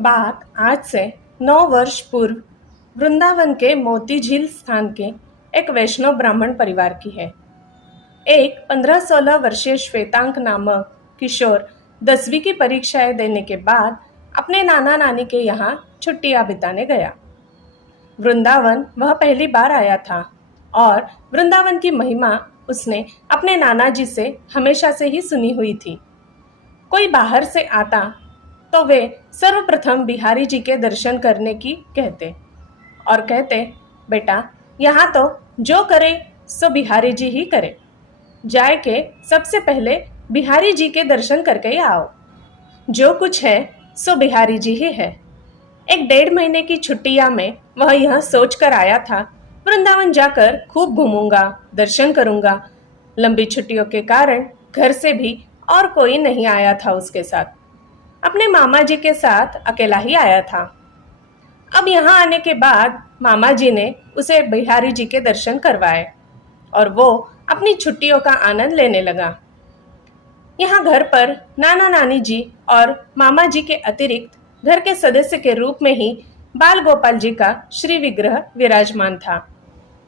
बात आज से 9 वर्ष पूर्व वृंदावन के मोती झील स्थान के एक वैष्णव ब्राह्मण परिवार की है। एक 15-16 वर्षीय श्वेतांक नामक किशोर 10वीं की परीक्षाएं देने के बाद अपने नाना नानी के यहाँ छुट्टियां बिताने गया। वृंदावन वह पहली बार आया था और वृंदावन की महिमा उसने अपने नाना जी से हमेशा से ही सुनी हुई थी। कोई बाहर से आता तो वे सर्वप्रथम बिहारी जी के दर्शन करने की कहते और कहते, बेटा यहाँ तो जो करे सो बिहारी जी ही करे, जाए के सबसे पहले बिहारी जी के दर्शन करके ही आओ। जो कुछ है सो बिहारी जी ही है। एक 1.5 महीने की छुट्टियां में वह यह सोच कर आया था, वृंदावन जाकर खूब घूमूंगा, दर्शन करूंगा। लंबी छुट्टियों के कारण घर से भी और कोई नहीं आया था उसके साथ। अपने मामा जी के साथ अकेला ही आया था। अब यहाँ आने के बाद मामा जी ने उसे बिहारी जी के दर्शन करवाए और वो अपनी छुट्टियों का आनंद लेने लगा। यहाँ घर पर नाना नानी जी और मामा जी के अतिरिक्त घर के सदस्य के रूप में ही बाल गोपाल जी का श्री विग्रह विराजमान था।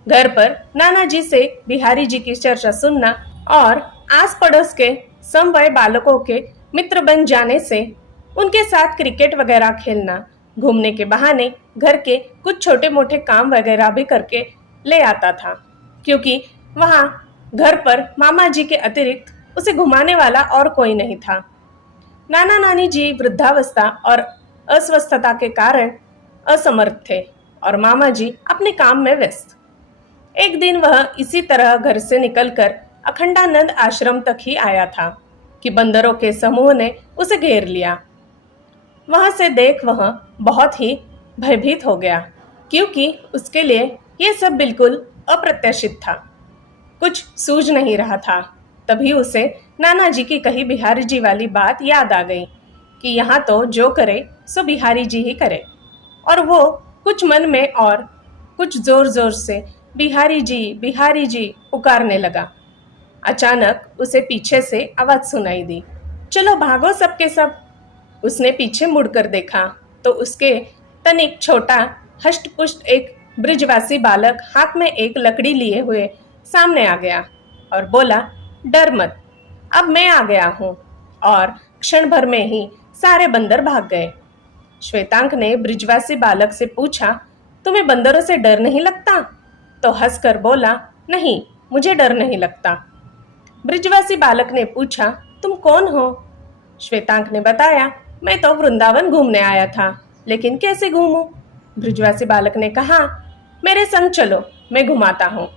घर पर नाना जी से बिहारी जी की चर्चा सुनना और आस पड़ोस के समवय बालकों के मित्र बन जाने से उनके साथ क्रिकेट वगैरह खेलना, घूमने के बहाने घर के कुछ छोटे मोटे काम वगैरह भी करके ले आता था, क्योंकि वहाँ घर पर मामा जी के अतिरिक्त उसे घुमाने वाला और कोई नहीं था। नाना नानी जी वृद्धावस्था और अस्वस्थता के कारण असमर्थ थे और मामा जी अपने काम में व्यस्त। एक दिन वह इसी तरह घर से निकलकर अखंडानंद आश्रम तक ही आया था कि बंदरों के समूह ने उसे घेर लिया। वहां से देख वह बहुत ही भयभीत हो गया, क्योंकि उसके लिए यह सब बिल्कुल अप्रत्याशित था। कुछ सूझ नहीं रहा था। तभी उसे नाना जी की कही बिहारी जी वाली बात याद आ गई कि यहाँ तो जो करे सो बिहारी जी ही करे, और वो कुछ मन में और कुछ जोर जोर से बिहारी जी पुकारने लगा। अचानक उसे पीछे से आवाज सुनाई दी, चलो भागो सबके सब। उसने पीछे मुड़कर देखा तो उसके तनिक छोटा हष्टपुष्ट एक ब्रिजवासी बालक हाथ में एक लकड़ी लिए हुए सामने आ गया और बोला, डर मत, अब मैं आ गया हूँ। और क्षण भर में ही सारे बंदर भाग गए। श्वेतांक ने ब्रिजवासी बालक से पूछा, तुम्हें बंदरों से डर नहीं लगता? तो हंसकर बोला, नहीं, मुझे डर नहीं लगता। ब्रिजवासी बालक ने पूछा, तुम कौन हो? श्वेतांक ने बताया, मैं तो वृंदावन घूमने आया था, लेकिन कैसे घूमूं? ब्रिजवासी बालक ने कहा, मेरे संग चलो, मैं घुमाता हूँ।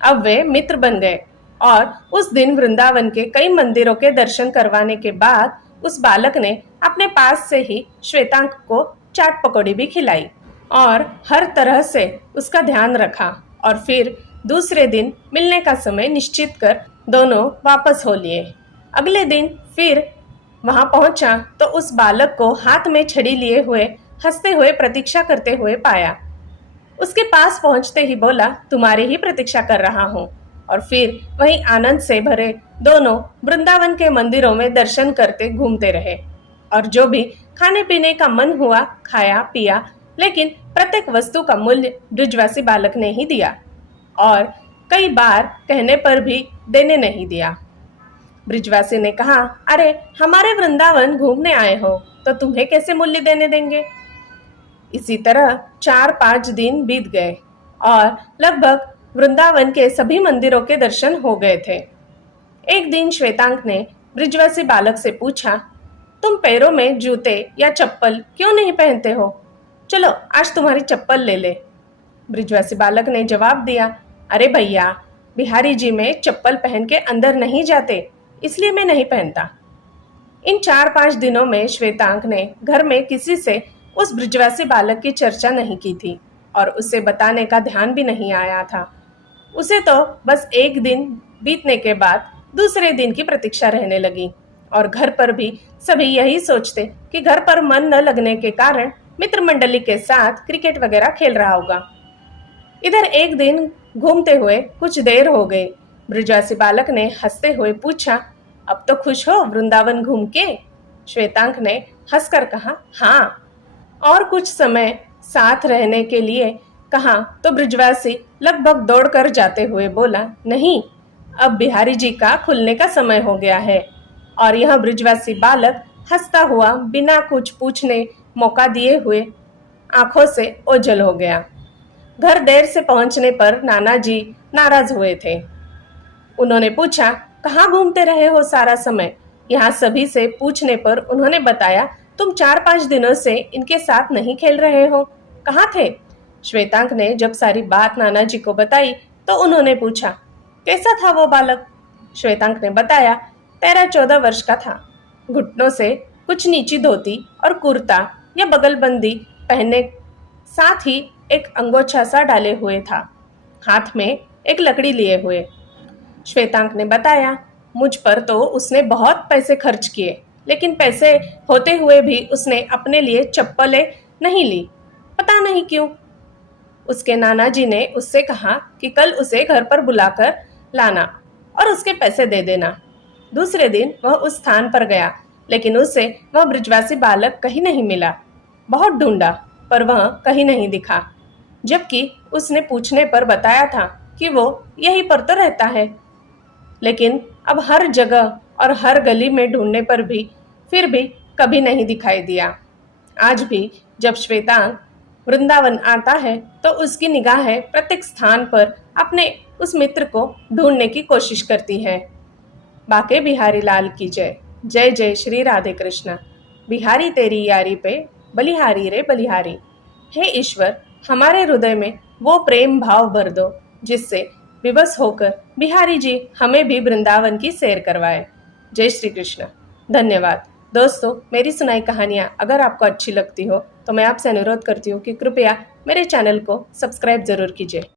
अब वे मित्र बन गए और उस दिन वृंदावन के कई मंदिरों के दर्शन करवाने के बाद उस बालक ने अपने पास से ही श्वेतांक को चाट पकौड़ी भी खिलाई और हर तरह से उसका ध्यान रखा। और फिर दूसरे दिन मिलने का समय निश्चित कर दोनों वापस हो लिए। अगले दिन फिर वहां पहुंचा तो उस बालक को हाथ में छड़ी लिए हुए हंसते हुए प्रतीक्षा करते हुए पाया। उसके पास पहुंचते ही बोला, तुम्हारी ही प्रतीक्षा कर रहा हूँ। और फिर वहीं आनंद से भरे दोनों वृंदावन के मंदिरों में दर्शन करते घूमते रहे और जो भी खाने पीने का मन हुआ खाया पिया, लेकिन प्रत्येक वस्तु का मूल्य ब्रिजवासी बालक ने ही दिया और कई बार कहने पर भी देने नहीं दिया। ब्रिजवासी ने कहा, अरे हमारे वृंदावन घूमने आए हो तो तुम्हें कैसे मूल्य देने देंगे? इसी तरह 4-5 दिन बीत गए और लगभग वृंदावन के सभी मंदिरों के दर्शन हो गए थे। एक दिन श्वेतांक ने ब्रिजवासी बालक से पूछा, तुम पैरों में जूते या चप्पल क्यों नहीं पहनते हो? चलो आज तुम्हारी चप्पल ले ले। ब्रिजवासी बालक ने जवाब दिया, अरे भैया, बिहारी जी में चप्पल पहन के अंदर नहीं जाते, इसलिए मैं नहीं पहनता। इन 4-5 दिनों में श्वेतांक ने घर में किसी से उस ब्रिजवासी बालक की चर्चा नहीं की थी और उसे बताने का ध्यान भी नहीं आया था। उसे तो बस एक दिन बीतने के बाद दूसरे दिन की प्रतीक्षा रहने लगी और घर पर भी सभी यही सोचते कि घर पर मन न लगने के कारण मित्र मंडली के साथ क्रिकेट वगैरह खेल रहा होगा। इधर एक दिन घूमते हुए कुछ देर हो गई। ब्रिजवासी बालक ने हंसते हुए पूछा, अब तो खुश हो वृंदावन घूम के? श्वेतांक ने हंसकर कहा, हाँ। और कुछ समय साथ रहने के लिए कहा तो ब्रिजवासी लगभग दौड़कर जाते हुए बोला, नहीं, अब बिहारी जी का खुलने का समय हो गया है। और यह ब्रिजवासी बालक हंसता हुआ बिना कुछ पूछने मौका दिए हुए आंखों से ओझल हो गया। घर देर से पहुंचने पर नाना जी नाराज हुए थे। उन्होंने पूछा, कहाँ घूमते रहे हो सारा समय? यहाँ सभी से पूछने पर उन्होंने बताया, तुम 4-5 दिनों से इनके साथ नहीं खेल रहे हो, कहाँ थे? श्वेतांक ने जब सारी बात नाना जी को बताई तो उन्होंने पूछा, कैसा था वो बालक? श्वेतांक ने बताया, 13-14 वर्ष का था। घुटनों से कुछ नीची धोती और कुर्ता या बगलबंदी पहने, साथ ही एक अंगोछा सा डाले हुए था, हाथ में एक लकड़ी लिए हुए। श्वेतांक ने बताया, मुझ पर तो उसने बहुत पैसे खर्च किए, लेकिन पैसे होते हुए भी उसने अपने लिए चप्पलें नहीं ली, पता नहीं क्यों। उसके नाना जी ने उससे कहा कि कल उसे घर पर बुलाकर लाना और उसके पैसे दे देना। दूसरे दिन वह उस स्थान पर गया, लेकिन उसे वह ब्रिजवासी बालक कहीं नहीं मिला। बहुत ढूंढा पर वह कहीं नहीं दिखा, जबकि उसने पूछने पर बताया था कि वो यहीं पर तो रहता है। लेकिन अब हर जगह और हर गली में ढूंढने पर भी फिर भी कभी नहीं दिखाई दिया। आज भी जब श्वेतांक वृंदावन आता है तो उसकी निगाहें प्रत्येक स्थान पर अपने उस मित्र को ढूंढने की कोशिश करती है। बाके बिहारी लाल की जय। जय जय श्री राधे कृष्ण। बिहारी तेरी यारी पे बलिहारी रे बलिहारी। हे ईश्वर, हमारे हृदय में वो प्रेम भाव भर दो जिससे विवश होकर बिहारी जी हमें भी वृंदावन की सैर करवाए। जय श्री कृष्ण। धन्यवाद। दोस्तों, मेरी सुनाई कहानियाँ अगर आपको अच्छी लगती हो तो मैं आपसे अनुरोध करती हूँ कि कृपया मेरे चैनल को सब्सक्राइब जरूर कीजिए।